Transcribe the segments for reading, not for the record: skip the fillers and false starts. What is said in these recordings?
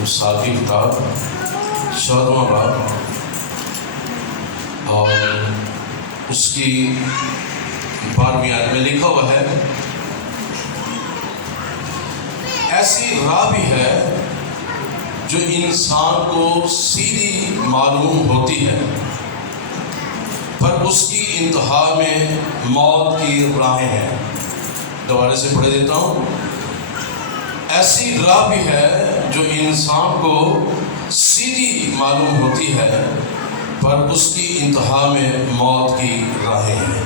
امثال کی کتاب 14واں باب اور اس کی 12ویں آیت میں لکھا ہوا ہے، ایسی راہ بھی ہے جو انسان کو سیدھی معلوم ہوتی ہے، پر اس کی انتہا میں موت کی راہیں ہیں۔ دوبارہ سے پڑھ دیتا ہوں، ایسی راہ بھی ہے جو انسان کو سیدھی معلوم ہوتی ہے، پر اس کی انتہا میں موت کی راہیں ہیں۔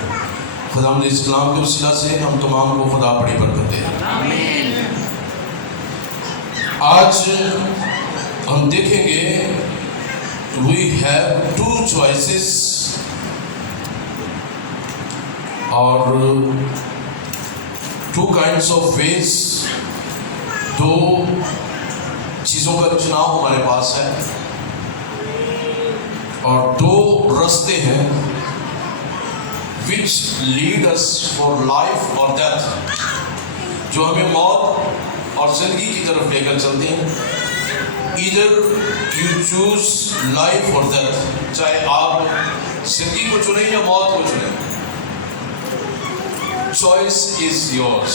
خداوند اس کلام کے وسیلہ سے ہم تمام کو خدا بڑی برکت دے۔ آمین۔ آج ہم دیکھیں گے we have two choices اور two kinds of ways، دو چیزوں کا چناؤ ہمارے پاس ہے اور دو رستے ہیں which lead us for life or death، جو ہمیں موت اور زندگی کی طرف لے کر چلتے ہیں۔ either you choose life or death، چاہے آپ زندگی کو چنیں یا موت کو چنیں، choice is yours،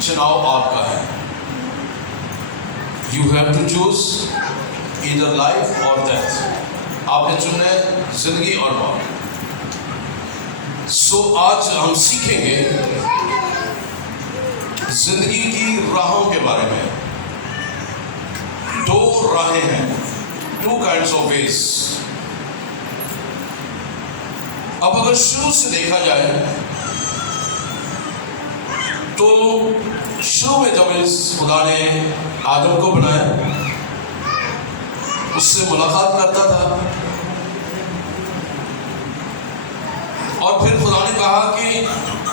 چناؤ آپ کا ہے۔ you have to choose either life or death، آپ نے چننا ہے زندگی اور موت۔ سو آج ہم سیکھیں گے زندگی کی راہوں کے بارے میں۔ دو راہیں ہیں، two kinds of ways۔ اب اگر شروع سے دیکھا جائے تو شروع میں جب اس خدا نے آدم کو بنایا، اس سے ملاقات کرتا تھا اور پھر خدا نے کہا کہ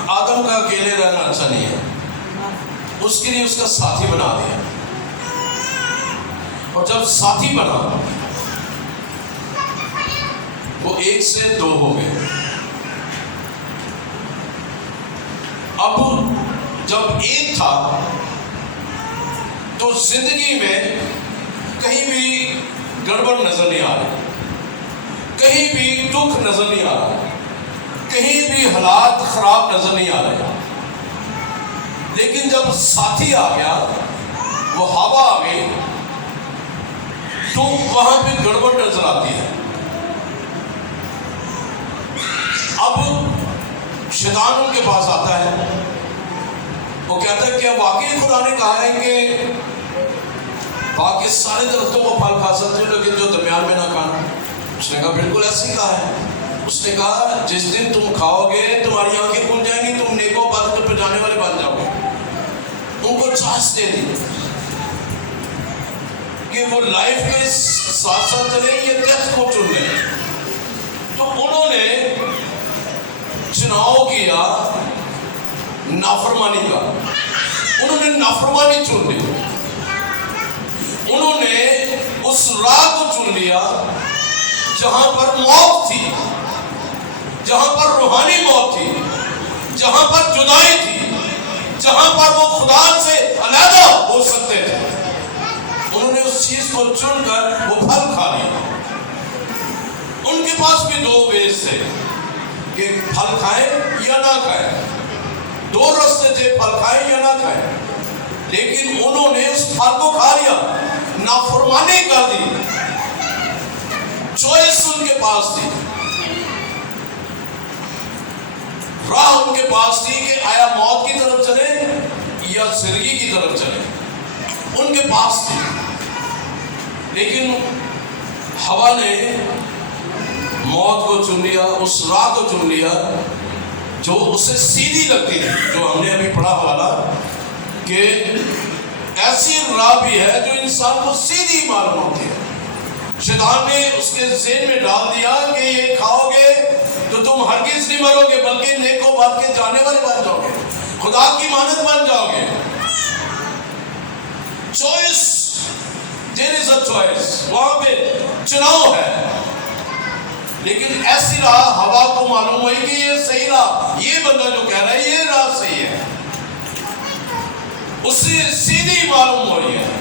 آدم کا اکیلے رہنا اچھا نہیں ہے، اس کے لیے اس کا ساتھی بنا دیا۔ اور جب ساتھی بنا وہ ایک سے دو ہو گئے۔ اب جب ایک تھا تو زندگی میں کہیں بھی گڑبڑ نظر نہیں آ رہی، کہیں بھی دکھ نظر نہیں آ رہا، کہیں بھی حالات خراب نظر نہیں آ رہے۔ لیکن جب ساتھی آ گیا، وہ ہوا آ گئی، تو وہاں پہ گڑبڑ نظر آتی ہے۔ اب شیطان ان کے پاس آتا ہے، وہ کہتا ہے کہ واقعی خدا نے کہا ہے کہ باقی سارے درختوں کو پھل کھا سکتے ہو لیکن جو درمیان میں نہ کھانا۔ اس نے کہا بالکل ایسے ہی کہا ہے۔ اس نے کہا جس دن تم کھاؤ گے تمہاری آنکھیں کھل جائیں گی، تم نیک و بد پہ جانے والے بن جاؤ گے۔ ان کو چانس دے دی کہ وہ لائف کے ساتھ ساتھ چلیں یا ڈیتھ کو چن لیں۔ تو انہوں نے چناؤ کیا نافرمانی کا، انہوں نے نافرمانی چن لی، انہوں نے اس راہ کو چن لیا جہاں پر موت تھی، جہاں پر روحانی موت تھی، جہاں پر جدائی تھی، جہاں پر وہ خدا سے علیحدہ ہو سکتے تھے۔ انہوں نے اس چیز کو چن کر وہ پھل کھا لیا۔ ان کے پاس بھی دو ویز تھے کہ پھل کھائیں یا نہ کھائیں، دو راستے تھے، پھل کھائیں یا نہ کھائیں۔ لیکن انہوں نے اس پھل کو کھا لیا، نافرمانی کر دی۔ چوائس ان کے پاس تھی، راہ ان کے پاس تھی کہ آیا موت کی طرف چلے یا زندگی کی طرف چلے، ان کے پاس تھی۔ لیکن ہوا نے موت کو چن لیا، اس راہ کو چن لیا جو اسے سیدھی لگتی تھی، جو ہم نے ابھی پڑھا حوالہ کہ ایسی راہ بھی ہے جو انسان کو سیدھی معلوم ہوتی ہے۔ شیطان نے اس کے ذہن میں ڈال دیا کہ یہ کھاؤ گے تو تم ہرگز نہیں مرو گے بلکہ نیک و بد کے جانے والے بن جاؤ گے، خدا کی مانند بن جاؤ گے۔ Choice, there is a choice, وہاں پہ چناؤ ہے۔ لیکن ایسی راہ ہوا کو معلوم ہوئی کہ یہ صحیح راہ، یہ بندہ جو کہہ رہا ہے یہ راہ صحیح ہے، اسے سیدھی معلوم ہو رہی ہے۔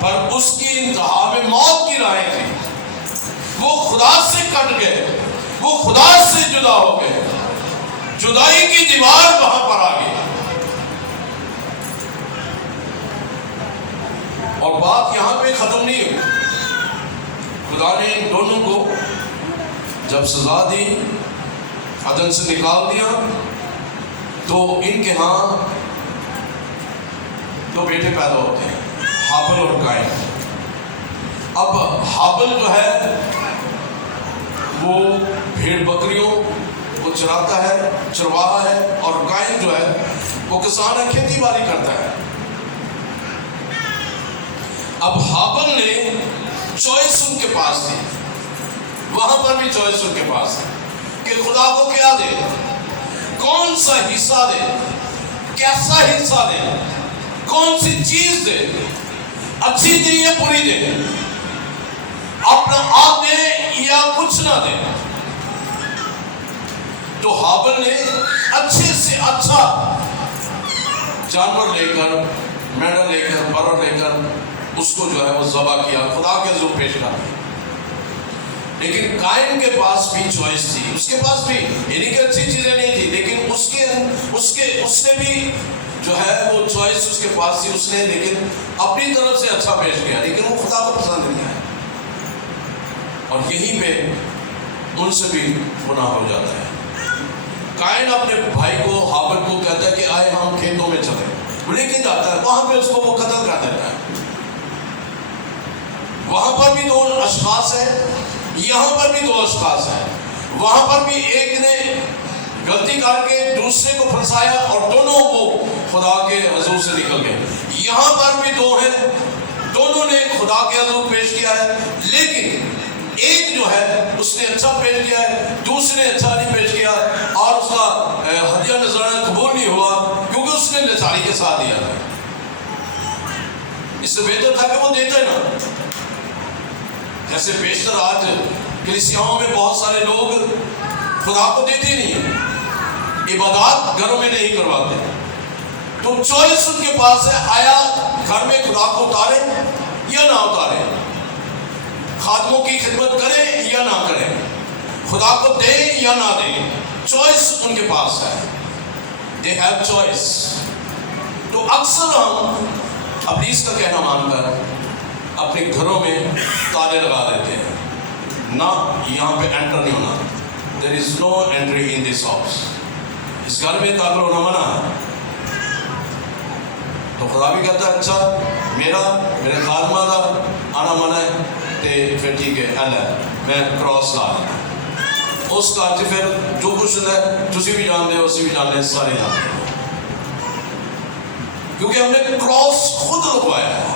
پر اس کی انتہا میں موت کی راہیں تھی. وہ خدا سے کٹ گئے, وہ خدا سے جدا ہو گئے, جدائی کی دیوار وہاں پر آ گئی. اور بات یہاں پہ ختم نہیں ہوئی. خدا نے ان دونوں کو جب سزا دی, عدن سے نکال دیا, تو ان کے ہاں دو بیٹے پیدا ہوتے ہیں, ہابل اور قائن. اب ہابل جو ہے وہ بھیڑ بکریوں کو چراتا ہے, چرواہا ہے, اور قائن جو ہے وہ کسان ہے, کھیتی باڑی کرتا ہے. اب ہابل نے چوائس ان کے پاس تھی, وہاں پر بھی چوائس ان کے پاس تھی کہ خدا کو کیا دے, کون سا حصہ دے, کیسا حصہ دے, کون سی چیز دے, اچھی دے یا بری دے, اپنا آپ دے یا کچھ نہ دے. تو ہابل نے اچھے سے اچھا جانور لے کر, میڑا لے کر, برر لے کر اس کو جو ہے وہ ذبح کیا, خدا کے حضور پیش کیا. لیکن قائن کے پاس بھی چوائس تھی, اس کے پاس بھی, یعنی کہ اچھی چیزیں نہیں تھی, لیکن اس نے بھی جو ہے وہ چوائس اس کے پاس تھی. اس نے لیکن اپنی طرف سے اچھا پیش کیا, لیکن وہ خدا کو پسند نہیں آیا. اور یہیں پہ ان سے بھی گناہ ہو جاتا ہے. قائن اپنے بھائی کو, ہابل کو کہتا ہے کہ آئے ہم کھیتوں میں چلیں, وہ لے کے جاتا ہے, وہاں پہ اس کو وہ قتل کر دیتا ہے. وہاں پر بھی دو اشخاص ہیں, یہاں پر بھی دو اشخاص ہیں. وہاں پر بھی ایک نے غلطی کر کے دوسرے کو پھنسایا اور دونوں کو خدا کے حضور سے نکل گئے. یہاں پر بھی دو ہیں, دونوں نے خدا کے حضور پیش کیا ہے, لیکن ایک جو ہے اس نے اچھا پیش کیا ہے, دوسرے نے اچھا نہیں پیش کیا, اور اس کا ہدیہ نذرانہ قبول نہیں ہوا کیونکہ اس نے لاچاری کے ساتھ دیا تھا. اس سے بہتر تھا کہ وہ دیتا ہے نا. جیسے بیشتر آج کلیسیاؤں میں بہت سارے لوگ خدا کو دیتے نہیں ہیں, عبادات گھروں میں نہیں کرواتے. تو چوائس ان کے پاس ہے, آیا گھر میں خدا کو اتارے یا نہ اتارے, خادموں کی خدمت کرے یا نہ کرے, خدا کو دے یا نہ دے. چوائس ان کے پاس ہے, they have choice. تو اکثر ہم ابلیس کا کہنا مان کر اپنے گھروں میں تالے لگا دیتے ہیں, نہ یہاں پہ انٹر نہیں ہونا. There is no entry in this house. اس گھر میں داخل ہونا منع ہے. تو خدا بھی کہتا ہے اچھا میرے خادمہ کا آنا منع ہے, تے پھر ٹھیک ہے, میں کراس لا اس کا پھر جو کچھ ہے تسی بھی جان دے, اسی بھی جان دے, سارے جان دے, کیونکہ ہم نے کراس خود لگوایا ہے.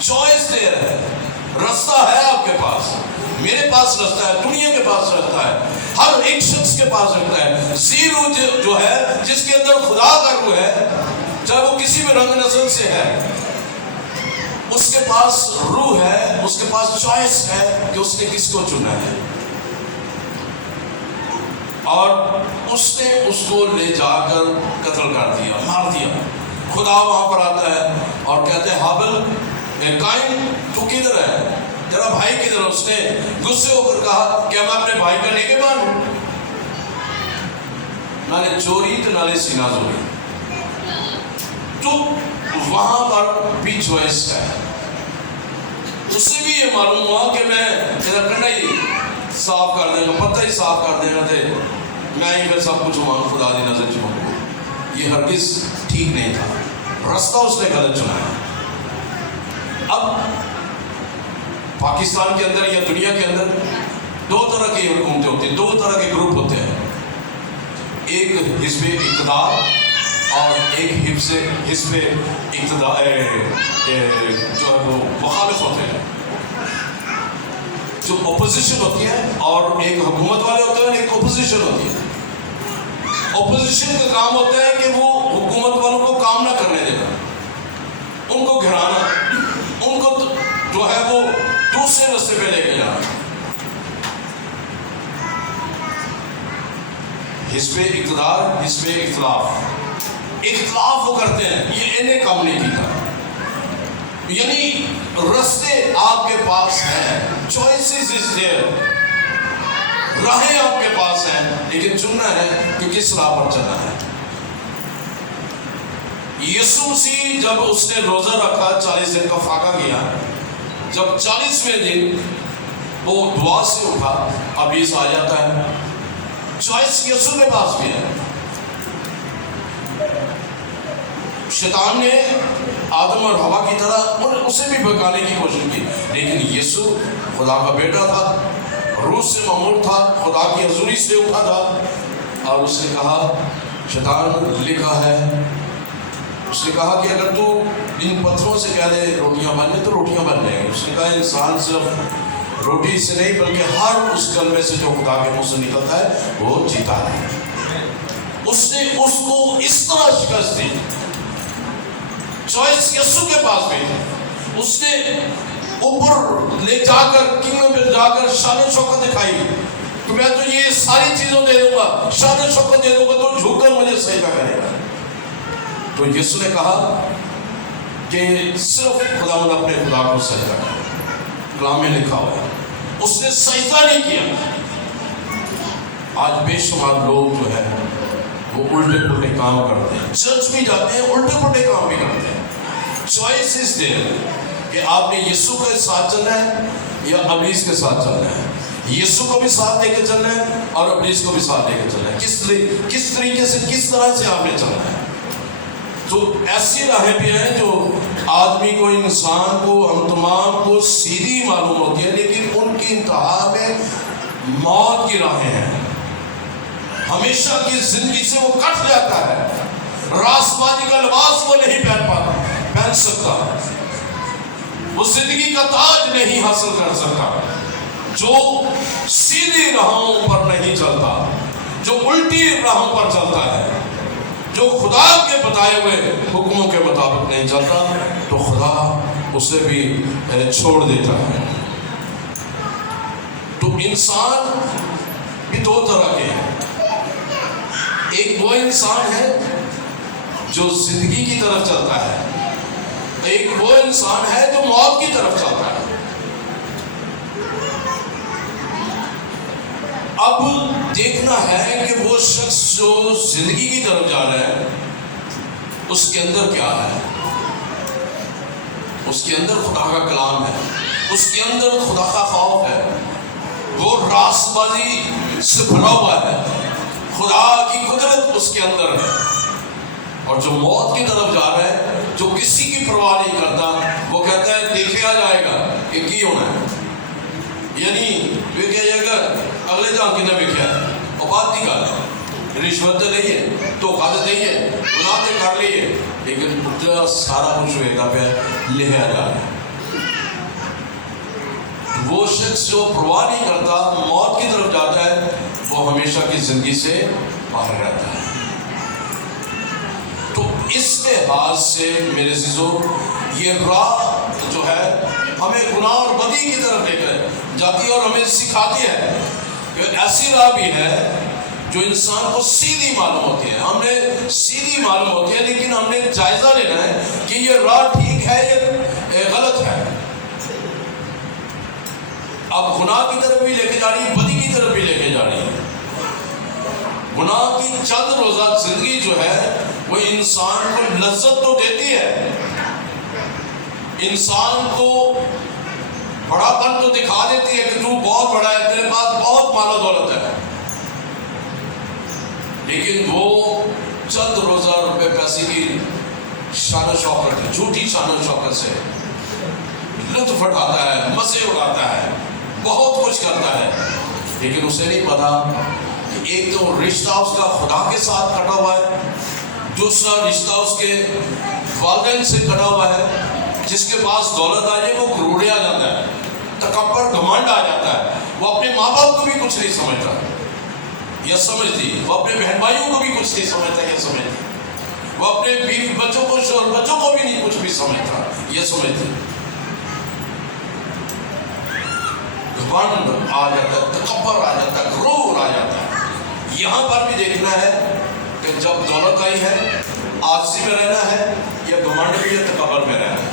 چوائس دے رہا ہے, رستہ ہے آپ کے پاس, میرے پاس رستہ ہے, دنیا کے پاس رستہ ہے, ہر ایک شخص کے پاس رستہ ہے. زیرو جو ہے جس کے اندر خدا کا روح ہے, چاہے وہ کسی بھی رنگ نسل سے ہے, اس کے پاس روح ہے, اس کے پاس چوائس ہے کہ اس نے کس کو چنا ہے, اور اس نے اس کو لے جا کر قتل کر دیا, مار دیا. خدا وہاں پر آتا ہے اور کہتے ہیں ہابل, قائن تو کدھر ہے, تیرا بھائی کدھر ہے؟ اس نے غصے ہو کر کہا کہ میں اپنے بھائی کا نگہبان ہوں, نہ نے چوری تو نہ نے سینہ زوری. تو وہاں پر بھی چوائس ہے. اسے بھی یہ معلوم ہوا کہ میں تیرا کنڈا ہی صاف کر دیں گا, پتہ ہی صاف کر دیں گا, تھے میں ہی پھر سب کچھ ہوں خدا دی نظر چاہوں. یہ ہرگز ٹھیک نہیں تھا, رستہ اس نے غلط چنا ہے. اب پاکستان کے اندر یا دنیا کے اندر دو طرح کی حکومتیں ہوتی ہیں, دو طرح کے گروپ ہوتے ہیں. ایک حزب اقتدار اور ایک حزب اقتدار جو ہے وہ مخالف ہوتے ہیں, جو اپوزیشن ہوتی ہے, اور ایک حکومت والے ہوتے ہیں, ایک اپوزیشن ہوتی ہے. اپوزیشن کا کام ہوتا ہے کہ وہ حکومت والوں کو کام نہ کرنے دینا, ان کو گھرانا, ان کو جو ہے وہ دوسرے رستے پہ لے کے جانا. حزب اقتدار, حزب اختلاف وہ کرتے ہیں, یہ انہیں کام نہیں کیتا. یعنی رستے آپ کے پاس ہیں، choices is there، راہیں آپ کے پاس ہیں، لیکن چننا ہے کہ کس راہ پر چلنا ہے۔ یسوع مسیح جب اس نے روزہ رکھا، 40 دن کا فاقہ کیا، جب 40ویں دن وہ دعا سے اٹھا، ابلیس آ جاتا ہے۔ چوائس یسوع کے پاس بھی ہے۔ شیطان نے آدم اور حوا کی طرح اسے بھی بہکانے کی کوشش کی، لیکن یسوع خدا کا بیٹا تھا، روح سے معمور تھا، خدا کی حضوری سے اٹھا تھا، اور اس نے کہا شیطان لکھا ہے، اس نے کہا کہ اگر تو ان پتھروں سے کہہ دے روٹیاں بن لیں تو روٹیاں بن جائیں گی۔ اس نے کہا انسان صرف روٹی سے نہیں بلکہ ہر اس کلمے سے جو خدا کے منہ سے نکلتا ہے وہ جیتا ہے۔ اس نے اس کو اس طرح شکست دی۔ چوائس یسوع کے پاس بھی ہے۔ اس نے اوپر لے جا کر کنگڈم میں جا کر شان و شوکت دکھائی کہ میں تو یہ ساری چیزوں دے دوں گا، شان و شوکت دے دوں گا، تو جھک کر مجھے سجدہ کرے گا۔ تو یسوع نے کہا کہ صرف خداوند اپنے خدا کو سجدہ کرے، کلام میں لکھا ہوا ہے۔ اس نے سجدہ نہیں کیا۔ آج بے شمار لوگ جو ہے وہ الٹے پلٹے کام کرتے ہیں، چرچ بھی جاتے ہیں، الٹے پلٹے کام بھی کرتے ہیں۔ چوائس اس دے کہ آپ نے یسوع کے ساتھ چلنا ہے یا ابلیس کے ساتھ چلنا ہے، یسوع کو بھی ساتھ لے کے چلنا ہے اور ابلیس کو بھی ساتھ لے کے چلنا ہے۔ کس طریقے سے، کس طرح سے آپ نے چلنا ہے۔ تو ایسی راہیں بھی ہیں جو آدمی کو، انسان کو، ہم تمام کو سیدھی معلوم ہوتی ہے، لیکن ان کی انتہا میں موت کی راہیں ہیں۔ ہمیشہ کی زندگی سے وہ کٹ جاتا ہے، راست بازی کا لباس وہ نہیں پہن سکتا، وہ زندگی کا تاج نہیں حاصل کر سکتا، جو سیدھی راہوں پر نہیں چلتا، جو الٹی راہوں پر چلتا ہے، جو خدا کے بتائے ہوئے حکموں کے مطابق نہیں چلتا، تو خدا اسے بھی چھوڑ دیتا ہے۔ تو انسان بھی دو طرح کے ہیں۔ ایک وہ انسان ہے جو زندگی کی طرف چلتا ہے، ایک وہ انسان ہے جو موت کی طرف چلتا ہے۔ اب دیکھنا ہے کہ وہ شخص جو زندگی کی طرف جا رہا ہے اس کے اندر کیا ہے۔ اس کے اندر خدا کا کلام ہے، اس کے اندر خدا کا خوف ہے، وہ راست بازی سے بھرا ہوا ہے، خدا کی قدرت اس کے اندر ہے۔ اور جو موت کی طرف جا رہا ہے، جو کسی کی پرواہ نہیں کرتا، وہ کہتا ہے دیکھا جائے گا کہ کی ہونا ہے، یعنی وہ کہہ جائے گا اگلے جان کی نہ بکھیا ہے، اور بات نہیں کر رشوت تو نہیں ہے، دھوکہ تو نہیں ہے، گناہ تو کر لیے، لیکن پورا سارا کچھ ہوئے پہ لکھا جا رہا ہے۔ وہ شخص جو پرواہ نہیں کرتا، موت کی طرف جاتا ہے، وہ ہمیشہ کی زندگی سے باہر رہتا ہے۔ تو اس لحاظ سے میرے عزیزو، یہ راہ جو ہے ہمیں گناہ اور بدی کی طرف لے کر جاتی ہے اور ہمیں سکھاتی ہے کہ ایسی راہ بھی ہے جو انسان کو سیدھی معلوم ہوتی ہے، ہم نے سیدھی معلوم ہوتی ہے، لیکن ہم نے جائزہ لینا ہے کہ یہ راہ ٹھیک ہے یا غلط ہے۔ اب گناہ کی طرف بھی لے کے جا رہی ہے، بدی کی طرف بھی لے کے جا رہی ہے۔ گناہ کی چند روزہ زندگی جو ہے وہ انسان کو لذت تو دیتی ہے، انسان کو بڑا پن تو دکھا دیتی ہے کہ تو بہت بڑا ہے، تیرے پاس بہت مال و دولت ہے، لیکن وہ چند روزہ روپے پیسے کی شان و شوکت، جھوٹی شان و شوکت سے لطف اٹھاتا ہے، مزے اڑاتا ہے، بہت کچھ کرتا ہے، لیکن اسے نہیں پتا کہ ایک تو رشتہ اس کا خدا کے ساتھ کٹا ہوا ہے، دوسرا رشتہ اس کے والدین سے کٹا ہوا ہے۔ جس کے پاس دولت آ جائے وہ غرور آ جاتا ہے، تکبر، گھمنڈ آ جاتا ہے، وہ اپنے ماں باپ کو بھی کچھ نہیں سمجھتا یا سمجھتی، وہ اپنے بہن بھائیوں کو بھی کچھ نہیں سمجھتا یا سمجھتی، وہ اپنے بیوی بچوں کو، شوہر بچوں کو بھی نہیں کچھ بھی سمجھتا یا سمجھتی۔ گھمنڈ آ جاتا ہے، تکبر آ جاتا ہے، غرور آ جاتا ہے۔ یہاں پر بھی دیکھنا ہے کہ جب دولت آئی ہے، عاجزی میں رہنا ہے یا گھمنڈ میں یا تکبر میں رہنا ہے۔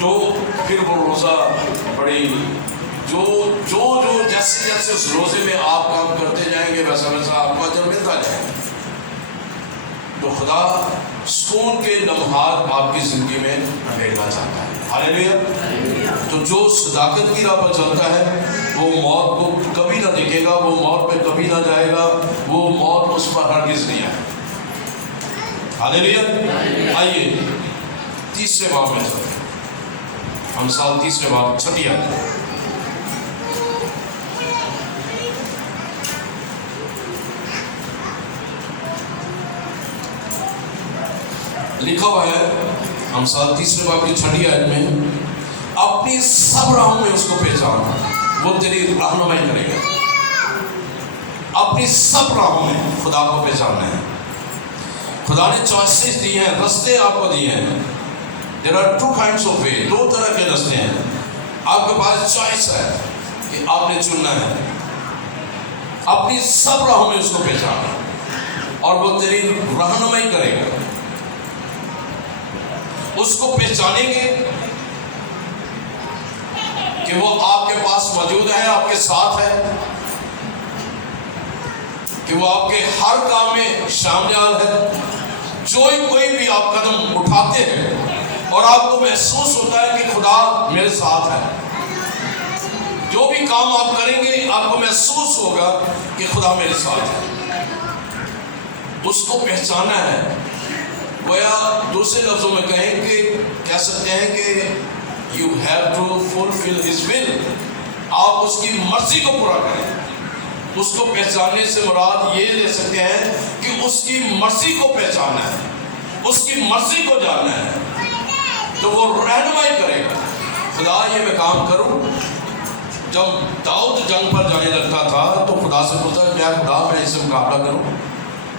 تو پھر وہ روزہ بڑی جو جیسے جیسے اس روزے میں آپ کام کرتے جائیں گے ویسا ویسا آپ کو اجر ملتا جائے گا. تو خدا سکون کے لمحات آپ کی زندگی میں بھیجنا چاہتا ہے. ہاللیلویا. تو جو صداقت کی راہ پر چلتا ہے وہ موت کو کبھی نہ دیکھے گا, وہ موت پہ کبھی نہ جائے گا, وہ موت اس پر ہرگز نہیں آئے. ہاللیلویا. آئیے تیسرے باب میں چلتے ہیں. ہم سال تیسرے باب 6 آیت لکھا ہوا ہے. ہم سال تیسرے باب کی 6 آیت میں اپنی سب راہوں میں اس کو پہچان, وہ تیری رہنمائی کرے گا. اپنی سب راہوں میں خدا کو پہچاننا ہے. خدا نے چوائسز دی ہیں, رستے آپ کو دیے ہیں. There are 2 kinds of way, 2 طرح کے رستے ہیں. آپ کے پاس چوائس ہے کہ آپ نے چننا ہے. اپنی سب راہوں میں اس کو پہچاننا اور وہ تیری رہنمائی کرے گا. اس کو پہچانیں گے کہ وہ آپ کے پاس موجود ہے, آپ کے ساتھ ہے, کہ وہ آپ کے ہر کام میں شامل ہے. کوئی بھی آپ قدم اٹھاتے ہیں اور آپ کو محسوس ہوتا ہے کہ خدا میرے ساتھ ہے. جو بھی کام آپ کریں گے آپ کو محسوس ہوگا کہ خدا میرے ساتھ ہے. اس کو پہچانا ہے. گویا دوسرے لفظوں میں کہہ سکتے ہیں کہ you have to fulfill his will. آپ اس کی مرضی کو پورا کریں. اس کو پہچاننے سے مراد یہ لے سکتے ہیں کہ اس کی مرضی کو پہچاننا ہے, اس کی مرضی کو جاننا ہے, تو وہ رہنمائی کرے گا. خدا یہ میں کام کروں. جب داؤد جنگ پر جانے لگتا تھا تو خدا سے پوچھا کیا خدا میں اس سے مقابلہ کروں؟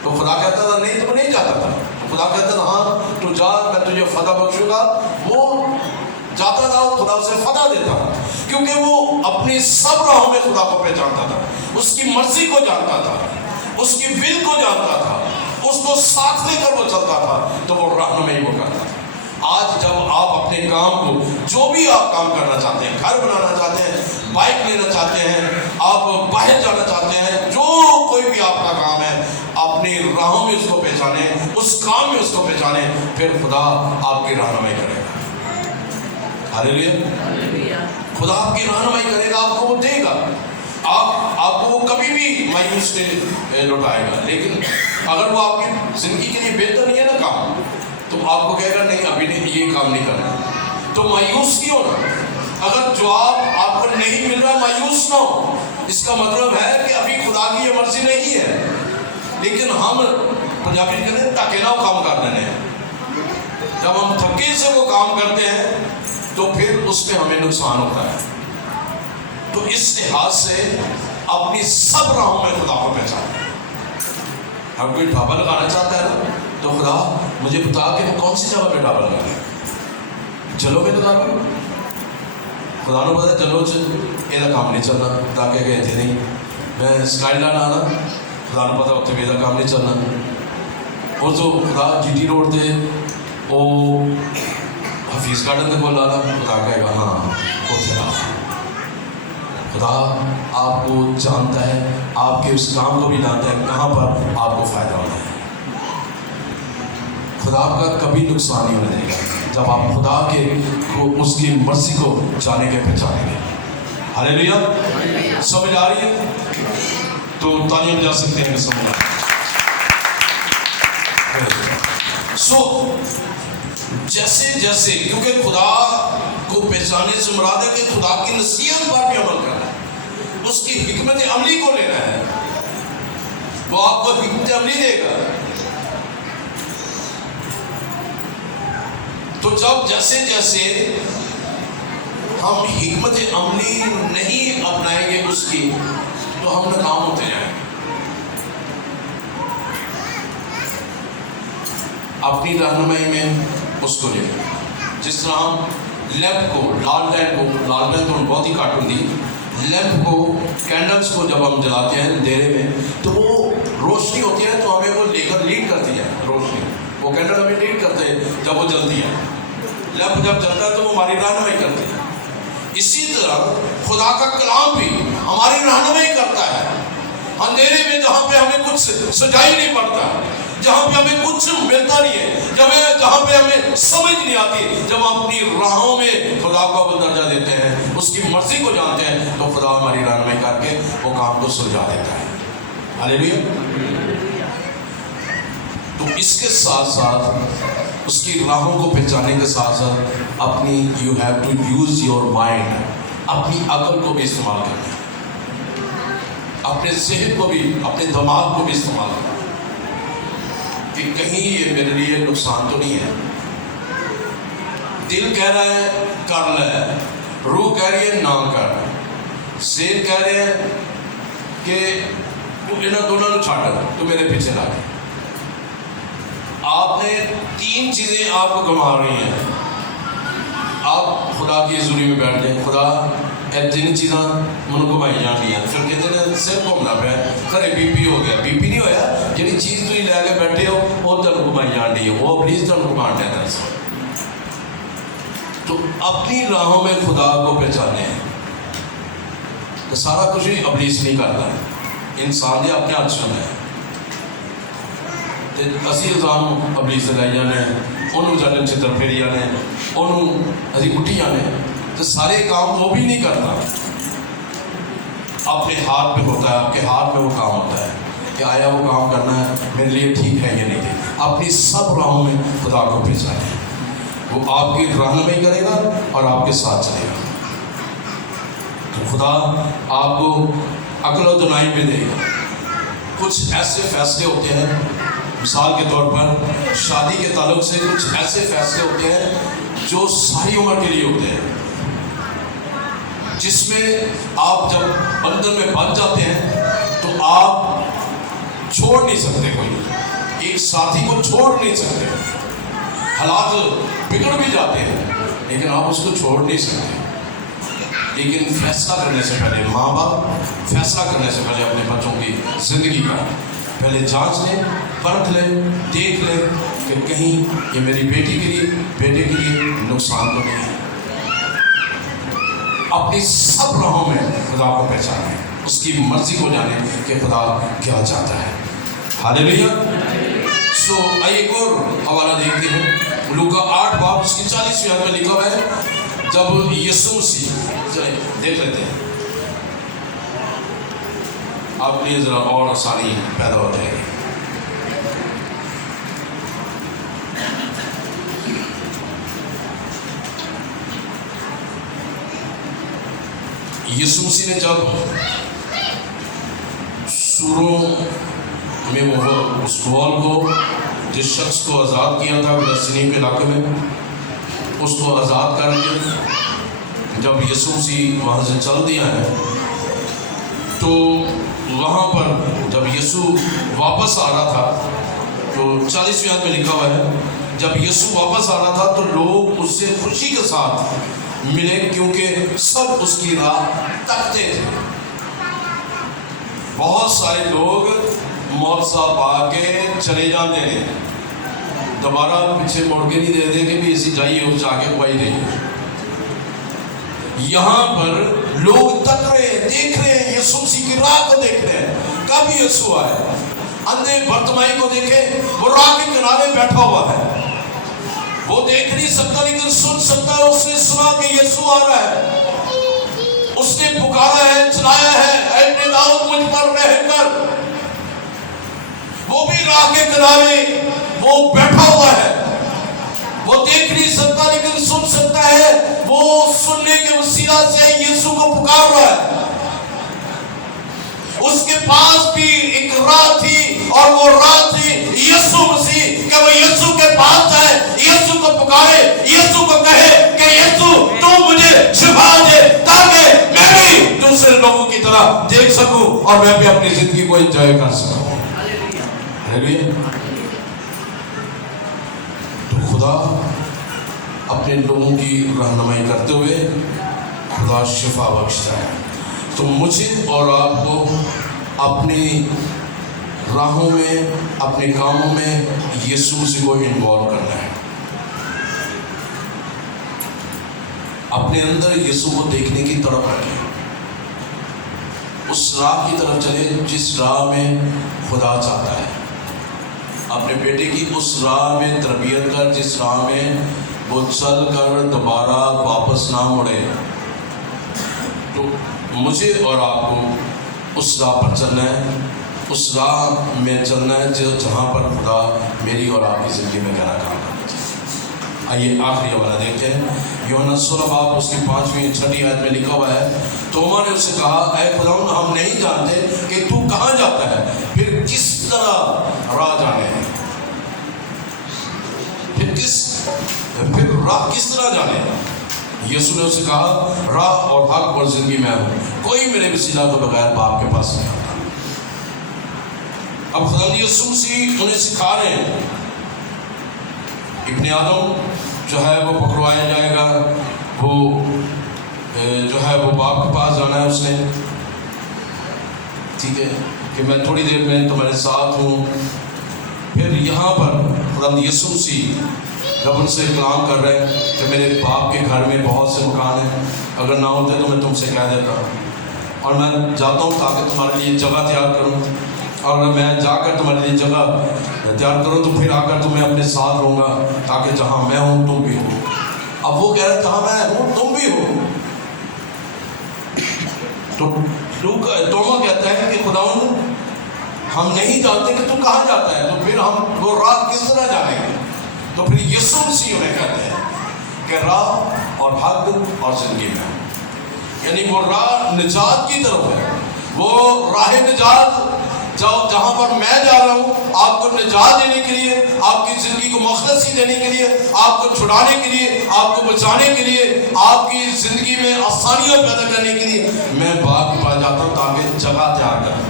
تو خدا کہتا تھا نہیں, تو نہیں جاتا تھا. خدا کہتا تھا ہاں تو جا, میں تجھے فتح بخشوں گا. وہ جاتا تھا, خدا اسے فتح دیتا تھا, کیونکہ وہ اپنی سب راہوں میں خدا کو پہچانتا تھا, اس کی مرضی کو جانتا تھا, اس کی ول کو جانتا تھا, اس کو ساتھ لے کر وہ چلتا تھا, تو وہ رہنمائی وہ کرتا تھا. آج جب آپ اپنے کام کو, جو بھی آپ کام کرنا چاہتے ہیں, گھر بنانا چاہتے ہیں, بائک لینا چاہتے ہیں, آپ باہر جانا چاہتے ہیں, جو کوئی بھی آپ کا کام ہے, اپنی راہوں میں اس کو پہچانیں, اس کام میں اس کو پہچانیں, پھر خدا آپ کی رہنمائی کرے گا. ہاللیلویا. خدا آپ کی رہنمائی کرے گا, آپ کو وہ دے گا. آپ کو وہ کبھی بھی مایوس نہیں لوٹائے گا. لیکن اگر وہ آپ کی زندگی کے لیے بہتر نہیں ہے نا کام, تو آپ کو کہے گا نہیں ابھی نہیں, یہ کام نہیں کرنا, تو مایوس کیوں نہ. اگر جواب آپ کو نہیں مل رہا, مایوس نہ ہو. اس کا مطلب ہے کہ ابھی خدا کی یہ مرضی نہیں ہے. لیکن ہم پنجابی کہتے ہیں تھکے نہ کام کرنے ہیں. جب ہم تھکے سے وہ کام کرتے ہیں تو پھر اس میں ہمیں نقصان ہوتا ہے. تو اس لحاظ سے اپنی سب راہوں میں خدا کو پہچانا. ہم کوئی ڈھابا لگانا چاہتا ہے نا, تو خدا مجھے بتا کہ میں کون سی جگہ پہ ڈھابا لگانا ہے. چلو میں لگا لوں. خدا نے پتا چلو یہ کام نہیں چلنا, خدا کہہ گئے تھے نہیں میں اسٹائل لانا آنا, خدا نے پتا اتنے میرا کام نہیں چلنا. اور جو خدا جی ٹی روڈ تے وہ حفیظ گارڈن کے کول لانا, خدا کہے گا ہاں اتنے لا. خدا آپ کو جانتا ہے, آپ کے اس کام کو بھی جانتا ہے کہاں پر آپ کو فائدہ ہونا ہے. خدا آپ کا کبھی نقصان نہیں ہونے دے گا جب آپ خدا کے کو اس کی مرضی کو جانیں گے, پہچانیں گے. ہاللیلویا. سمجھ آ رہی ہے؟ تو تعلیم جا سکتے ہیں کہ سمجھ. جیسے جیسے کیونکہ خدا کو پہچاننے سے مراد ہے کہ خدا کی نصیحت پر بھی عمل کرنا ہے, اس کی حکمت عملی کو لینا ہے. وہ آپ کو حکمت عملی دے گا. تو جب جیسے جیسے ہم حکمت عملی نہیں اپنائیں گے اس کی, تو ہم ناکام ہوتے جائیں گے. اپنی رہنمائی میں اس کو لے. جس طرح ہم لیمپ کو, لالٹین تو بہت ہی کارٹون دی, لیمپ کو, کینڈلس کو جب ہم جلاتے ہیں اندھیرے میں تو وہ روشنی ہوتی ہے, تو ہمیں وہ لے کر لیڈ کرتی ہے روشنی. وہ کینڈل ہمیں لیڈ کرتے ہیں جب وہ جلتی ہے. لیمپ جب جلتا ہے تو وہ ہماری رہنمائی کرتی ہے. اسی طرح خدا کا کلام بھی ہماری رہنمائی کرتا ہے. اندھیرے میں جہاں پہ ہمیں کچھ سجائی نہیں پڑتا، جہاں پہ ہمیں کچھ ملتا نہیں ہے، جہاں پہ ہمیں سمجھ نہیں آتی، جب ہم اپنی راہوں میں خدا کو اول درجہ دیتے ہیں، اس کی مرضی کو جانتے ہیں، تو خدا ہماری رہنمائی کر کے وہ کام کو سلجھا دیتا ہے. ہاللیلویا. تو اس کے ساتھ ساتھ اس کی راہوں کو پہچاننے کے ساتھ ساتھ اپنی you have to use your mind, اپنی عقل کو بھی استعمال کرنا ہے، اپنے ذہن کو بھی، اپنے دماغ کو بھی استعمال کرنا کہ کہیں یہ میرے لیے نقصان تو نہیں ہے. دل کہہ رہا ہے کر لے، روح کہہ رہی ہے نہ کر، ذہن کہہ رہے ہیں کہ تو انہاں دونوں کو چھاڑ، تو میرے پیچھے لا گئے. آپ نے تین چیزیں آپ کو گنوا رہی ہیں. آپ خدا کی حضوری میں بیٹھ جائیں، خدا اے تین چیزاں منو گھمائی جان دیا، پھر کہتے ہیں سر گھومنا پیا، خرے بی پی ہو گیا. بی پی نہیں ہویا، جہی چیز تھی لے کے بیٹھے ہو وہ تمہیں گھمائی جان دی ہے، وہ ابلیس تمہیں گھمان دیا دراصل. تو اپنی راہوں میں خدا کو پہچانے ہیں. تو سارا کچھ ہی ابلیس نہیں کرتا، انسان نے اپنے ہاتھ چنا ہے. اسی الزام ابلیس سے لائی جانے ہیں، انہوں جانے چتر پھیری جانے ہیں، انہوں اسی کٹی جانے ہیں. تو سارے کام وہ بھی نہیں کرتا، اپنے ہاتھ میں ہوتا ہے، آپ کے ہاتھ میں وہ کام ہوتا ہے کہ آیا وہ کام کرنا ہے میرے لیے ٹھیک ہے یا نہیں ٹھیک. اپنی سب راہوں میں خدا کو پہچانے، وہ آپ کی رہنمائی کرے گا اور آپ کے ساتھ چلے گا. تو خدا آپ کو عقل و دانائی میں دے گا. کچھ ایسے فیصلے ہوتے ہیں، مثال کے طور پر شادی کے تعلق سے کچھ ایسے فیصلے ہوتے ہیں جو ساری عمر کے لیے ہوتے ہیں، جس میں آپ جب بندھن میں بندھ جاتے ہیں تو آپ چھوڑ نہیں سکتے. کوئی ایک ساتھی کو چھوڑ نہیں سکتے. حالات بگڑ بھی جاتے ہیں لیکن آپ اس کو چھوڑ نہیں سکتے. لیکن فیصلہ کرنے سے پہلے، ماں باپ فیصلہ کرنے سے پہلے اپنے بچوں کی زندگی کا پہلے جانچ لیں، پرکھ لیں، دیکھ لیں کہ کہیں یہ میری بیٹی کے لیے، بیٹے کے لیے نقصان تو نہیں ہے. اپنی سب راہوں میں خدا کو پہچانیں، اس کی مرضی کو جانیں کہ خدا کیا چاہتا ہے. ہاللیلویا. سو آئیے ایک اور حوالہ دیکھتے ہیں. لوکا 8 باب اس کی 40ویں آیت میں لکھا ہوا ہے، جب یسوع مسیح، دیکھ لیتے ہیں آپ کے لیے ذرا اور آسانی پیدا ہو جائے گی. یسوع مسیح نے جب سوروں میں وہ اس قول کو، جس شخص کو آزاد کیا تھا فلسطین کے علاقے میں، اس کو آزاد کر کے جب یسوع مسیح وہاں سے چل دیا ہے، تو وہاں پر جب یسوع واپس آ رہا تھا، تو 40ویں آیت میں لکھا ہوا ہے، جب یسوع واپس آ رہا تھا تو لوگ اس سے خوشی کے ساتھ ملے، کیونکہ سب اس کی راہ تکتے تھے. بہت سارے لوگ معجزہ پا کے چلے جاتے ہیں، دوبارہ پیچھے مڑ کے نہیں دے دے کہ بھی اسی جائیے اس جا کے پائی رہی. یہاں پر لوگ تک رہے ہیں، دیکھ رہے ہیں، یسوع مسیح کی راہ کو دیکھ رہے ہیں. کب یسوع آئے؟ اندھے برتمائی کو دیکھیں، وہ راہ کے کنارے بیٹھا ہوا ہے، وہ دیکھ نہیں سکتا لیکن سن سکتا ہے. اس نے سنا کہ یسوع آ رہا ہے، اس نے پکارا ہے، چلایا ہے، اے ابن داؤد مجھ پر رحم کر. وہ بھی راہ کے کنارے وہ بیٹھا ہوا ہے، وہ دیکھ نہیں سکتا لیکن سن سکتا ہے. وہ سننے کے وسیلہ سے یسوع کو پکار رہا ہے. اس کے پاس بھی ایک راہ تھی اور وہ راہ تھی یسوع مسیح، کہ وہ یسوع کے پاس جائے، یسوع کو پکارے، یسوع کو کہے کہ یسوع تو مجھے شفا دے تاکہ میں بھی دوسرے لوگوں کی طرح دیکھ سکوں اور میں بھی اپنی زندگی کو انجوائے کر سکوں. تو خدا اپنے لوگوں کی رہنمائی کرتے ہوئے خدا شفا بخشتا ہے. تو مجھے اور آپ کو اپنی راہوں میں، اپنے کاموں میں یسوع مسیح کو انوالو کرنا ہے. اپنے اندر یسوع کو دیکھنے کی تڑپ رکھیں، اس راہ کی طرف چلے جس راہ میں خدا چاہتا ہے۔ اپنے بیٹے کی اس راہ میں تربیت کر جس راہ میں وہ چل کر دوبارہ واپس نہ مڑے۔ تو مجھے اور آپ کو اس راہ پر چلنا ہے، اس راہ میں چلنا ہے جہاں پر خدا میری اور آپ کی زندگی میں گہرا کام کرنا چاہیے۔ آئیے آخری حوالہ دیکھتے ہیں، یوحنا 16 باب اس کی 5ویں 6 آیت میں لکھا ہوا ہے، توما نے اسے کہا، اے خداوند ہم نہیں جانتے کہ تو کہاں جاتا ہے، پھر کس طرح راہ جانے ہیں، پھر راہ کس طرح جانے ہیں؟ یسوع نے اسے کہا، راہ اور حق اور زندگی میں ہوں، کوئی میرے وسیلہ کے بغیر باپ کے پاس نہیں آتا۔ اب خدا یسوع مسیح انہیں سکھا رہے ہیں، ابن آدم جو ہے وہ پکڑوایا جائے گا، وہ جو ہے وہ باپ کے پاس جانا ہے اس نے، ٹھیک ہے کہ میں تھوڑی دیر میں تمہارے ساتھ ہوں۔ پھر یہاں پر خدا یسوع مسیح جب ان سے کلام کر رہے ہیں کہ میرے باپ کے گھر میں بہت سے مکان ہیں، اگر نہ ہوتے تو میں تم سے کہہ دیتا، اور میں جاتا ہوں تاکہ تمہارے لیے جگہ تیار کروں، اور اگر میں جا کر تمہارے لیے جگہ تیار کروں تو پھر آ کر تمہیں اپنے ساتھ لوں گا، تاکہ جہاں میں ہوں تم بھی ہو۔ اب وہ کہہ رہے جہاں میں ہوں تم بھی ہو۔ تو توما کہتا ہے کہ خداوند ہم نہیں جانتے کہ تو کہاں جاتا ہے، تو پھر ہم وہ راہ کس طرح جانیں گے؟ تو پھر یسوع مسیح انہیں کہتے ہیں کہ راہ اور حق اور زندگی میں، یعنی وہ راہ نجات کی طرف ہے، وہ راہ نجات جہاں پر میں جا رہا ہوں، آپ کو نجات دینے کے لیے، آپ کی زندگی کو مخلصی دینے کے لیے، آپ کو چھڑانے کے لیے، آپ کو بچانے کے لیے، آپ کی زندگی میں آسانیاں پیدا کرنے کے لیے میں باپ کے پاس جاتا ہوں تاکہ جگہ تیار کروں،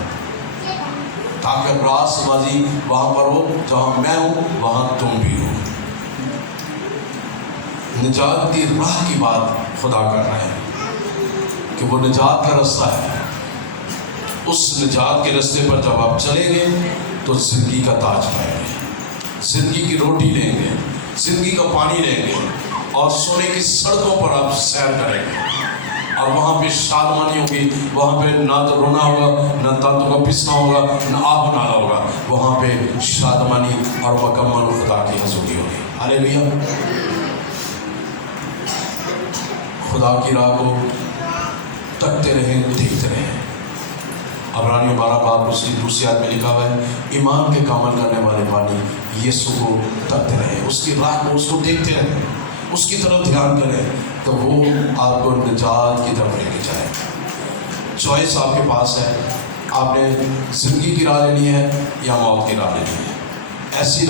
تاکہ راست بازی وہاں پر ہو جہاں میں ہوں وہاں تم بھی ہو۔ نجات کی راہ کی بات خدا کر رہا ہے کہ وہ نجات کا رستہ ہے، اس نجات کے رستے پر جب آپ چلیں گے تو زندگی کا تاج پائیں گے، زندگی کی روٹی لیں گے، زندگی کا پانی لیں گے، اور سونے کی سڑکوں پر آپ سیر کریں گے، اور وہاں پہ شادمانی ہوگی، وہاں پہ نہ تو رونا ہوگا، نہ دانتوں کا پسنا ہوگا، نہ آہ و نالا ہوگا، وہاں پہ شادمانی اور مکمل خدا کی حضوری ہوگی۔ ہاللیلویا۔ خدا کی راہ کو تکتے رہیں، دیکھتے رہیں۔ عبرانیوں 12 باب اس کی 2 آیت میں لکھا ہوا ہے، ایمان کے کامل کرنے والے بانی یسوع کو تکتے رہیں، اس کی راہ کو، اس کو دیکھتے رہیں، اس کی طرف دھیان کریں، تو وہ آپ کو نجات کی طرف لے کے جائے۔ چوائس آپ کے پاس ہے، آپ نے زندگی کی راہ لینی ہے یا موت کی راہ لینی ہے۔ ایسی